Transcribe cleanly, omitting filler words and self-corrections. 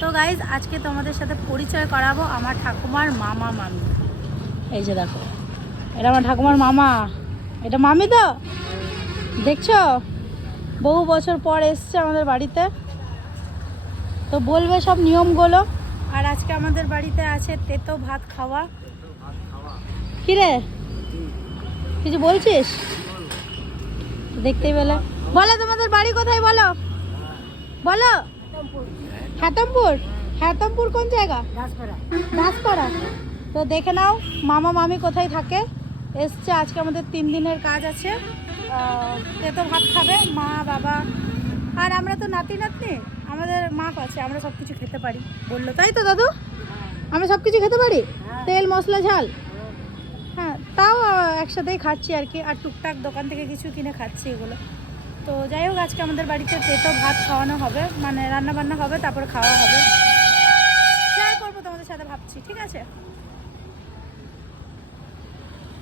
তো গাইজ আজকে তোমাদের সাথে পরিচয় করাবো আমার ঠাকুমার মামা মামি। এই যে দেখো, এটা আমার ঠাকুমার মামা, এটা মামি তো দেখছো, বহু বছর পর এসছে আমাদের বাড়িতে, তো বলবে সব নিয়মগুলো। আর আজকে আমাদের বাড়িতে আছে তেতো ভাত খাওয়া। কিরে কিছু বলছিস? দেখতেই পেলে। বলো তোমাদের বাড়ি কোথায়, বলো বলো। হাতমপুর। হাতমপুর কোন জায়গা? দাসপাড়া। তো দেখে নাও মামা মামি কোথায় থাকে। এসছে আজকে, আমাদের 3 দিনের কাজ আছে। তেতো ভাত খাবে মা বাবা, আর আমরা তো নাতি নাতনি, আমাদের মাপ আছে, আমরা সব কিছু খেতে পারি বললো, তাই তো দাদু? আমরা সব কিছু খেতে পারি, তেল মশলা ঝাল। হ্যাঁ, তাও একসাথেই খাচ্ছি আর কি, আর টুকটাক দোকান থেকে কিছু কিনে খাচ্ছি এগুলো। তো যাই হোক, আজকে আমাদের বাড়িতে তেতো ভাত খাওয়ানো হবে, মানে রান্না বান্না হবে, তারপরে খাওয়া হবে। শেয়ার করবো তোমাদের সাথে ভাবছি, ঠিক আছে?